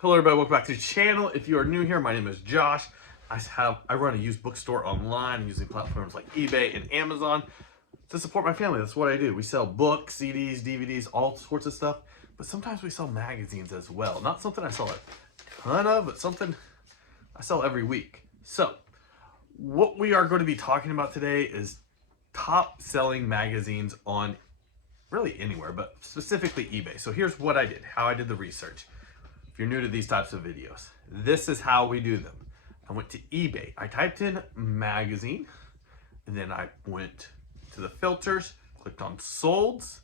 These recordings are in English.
Hello everybody, welcome back to the channel. If you are new here, my name is Josh. I run a used bookstore online using platforms like eBay and Amazon to support my family. That's what I do. We sell books, CDs, DVDs, all sorts of stuff, but sometimes we sell magazines as well. Not something I sell a ton of, but something I sell every week. So what we are going to be talking about today is top selling magazines on really anywhere, but specifically eBay. So here's what I did, how I did the research. If you're new to these types of videos, this is how we do them. I went to eBay, I typed in magazine, and then I went to the filters, clicked on solds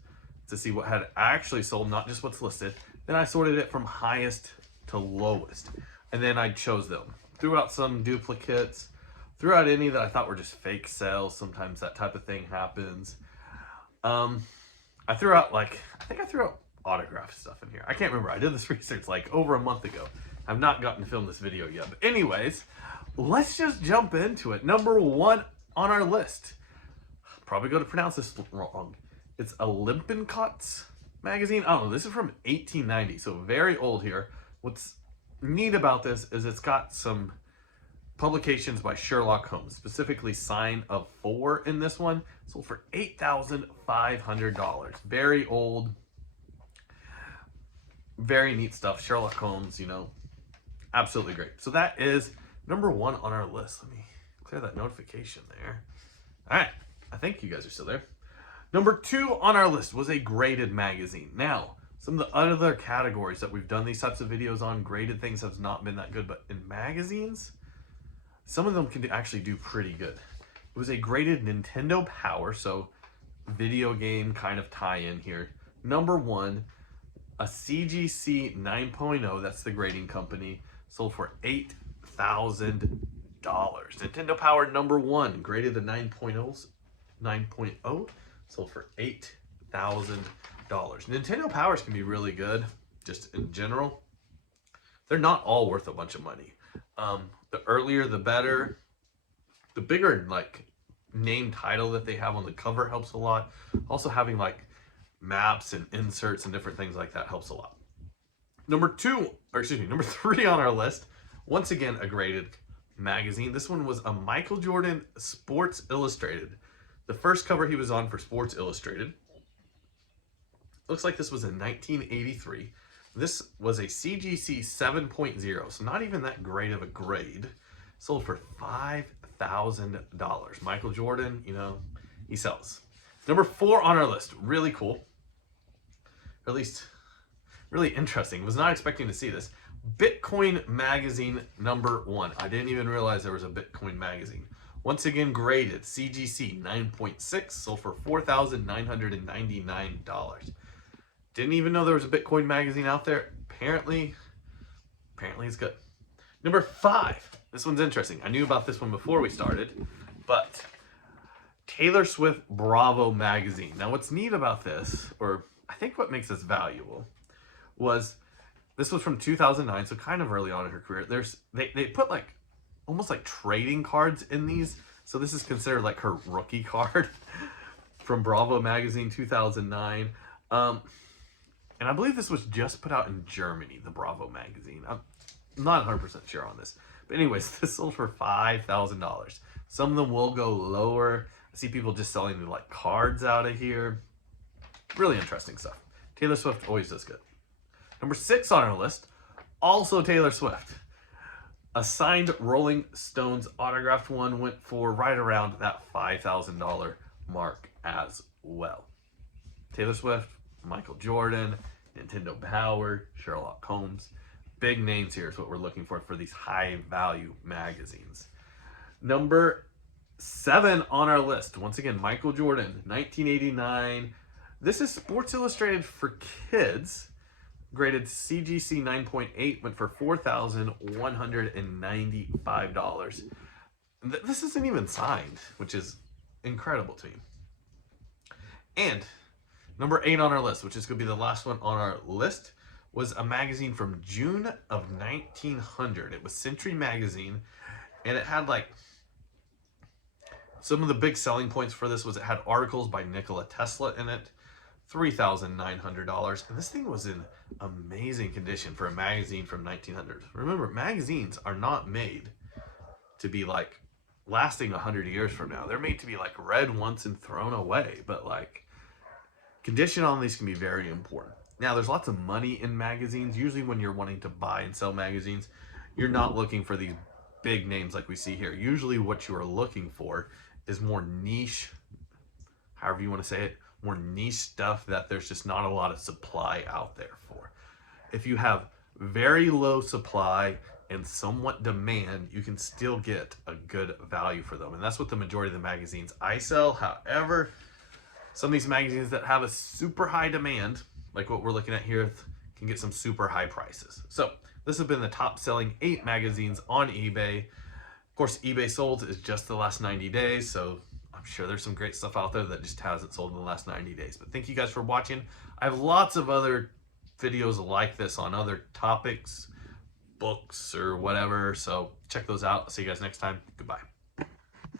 to see what had actually sold, not just what's listed. Then I sorted it from highest to lowest, and then I chose them. Threw out some duplicates, threw out any that I thought were just fake sales. Sometimes that type of thing happens. I threw out I think I threw out autograph stuff in here. I can't remember. I did this research like over a month ago. I've not gotten to film this video yet. But anyways, let's just jump into it. Number one on our list. Probably going to pronounce this wrong. It's a Olympicots magazine. Oh, this is from 1890, so very old here. What's neat about this is it's got some publications by Sherlock Holmes, specifically Sign of Four in this one. Sold for $8,500. Very old. Very neat stuff. Sherlock Holmes, you know, absolutely great. So that is number one on our list. Let me clear that notification there. All right, I think you guys are still there. Number two on our list was a graded magazine. Now, some of the other categories that we've done these types of videos on, graded things have not been that good, but in magazines, some of them can actually do pretty good. It was a graded Nintendo Power, so video game kind of tie-in here. Number one, a CGC 9.0, that's the grading company, sold for $8,000. Nintendo Power number one, graded the 9.0, sold for $8,000. Nintendo Powers can be really good, just in general. They're not all worth a bunch of money. The earlier, the better. The bigger, name title that they have on the cover helps a lot. Also having, maps and inserts and different things like that helps a lot. Number three on our list, once again a graded magazine. This one was a Michael Jordan Sports Illustrated. The first cover he was on for Sports Illustrated. Looks like this was in 1983. This was a CGC 7.0, so not even that great of a grade. Sold for $5,000. Michael Jordan, you know, he sells. Number four on our list, really cool. Or at least really interesting. Was not expecting to see this. Bitcoin magazine number one. I didn't even realize there was a Bitcoin magazine. Once again, graded CGC 9.6, sold for $4,999. Didn't even know there was a Bitcoin magazine out there. Apparently it's good. Number five. This one's interesting. I knew about this one before we started, but Taylor Swift Bravo magazine. Now, what's neat about this, or I think what makes this valuable, was this was from 2009, so kind of early on in her career. They put almost like trading cards in these, so this is considered like her rookie card from Bravo magazine 2009. And I believe this was just put out in Germany, the Bravo magazine. I'm not 100% sure on this, but anyways, this sold for $5,000. Some of them will go lower. I see people just selling the cards out of here. Really interesting stuff. Taylor Swift always does good. Number six on our list, also Taylor Swift. A signed Rolling Stones autographed one went for right around that $5,000 mark as well. Taylor Swift, Michael Jordan, Nintendo Power, Sherlock Holmes. Big names here is what we're looking for these high value magazines. Number seven on our list, once again, Michael Jordan, 1989. This is Sports Illustrated for kids, graded CGC 9.8, went for $4,195. This isn't even signed, which is incredible to me. And number eight on our list, which is going to be the last one on our list, was a magazine from June of 1900. It was Century Magazine, and it had some of the big selling points for this was it had articles by Nikola Tesla in it, $3,900. And this thing was in amazing condition for a magazine from 1900s. Remember, magazines are not made to be like lasting 100 years from now. They're made to be like read once and thrown away. But like, condition on these can be very important. Now, there's lots of money in magazines. Usually when you're wanting to buy and sell magazines, you're not looking for these big names like we see here. Usually what you are looking for is more niche, however you want to say it, more niche stuff that there's just not a lot of supply out there for. If you have very low supply and somewhat demand, you can still get a good value for them. And that's what the majority of the magazines I sell. However, some of these magazines that have a super high demand, like what we're looking at here, can get some super high prices. So this has been the top selling 8 magazines on eBay. Of course, eBay sold is just the last 90 days, so I'm sure there's some great stuff out there that just hasn't sold in the last 90 days. But thank you guys for watching. I have lots of other videos like this on other topics, books, or whatever, so check those out. See you guys next time. Goodbye.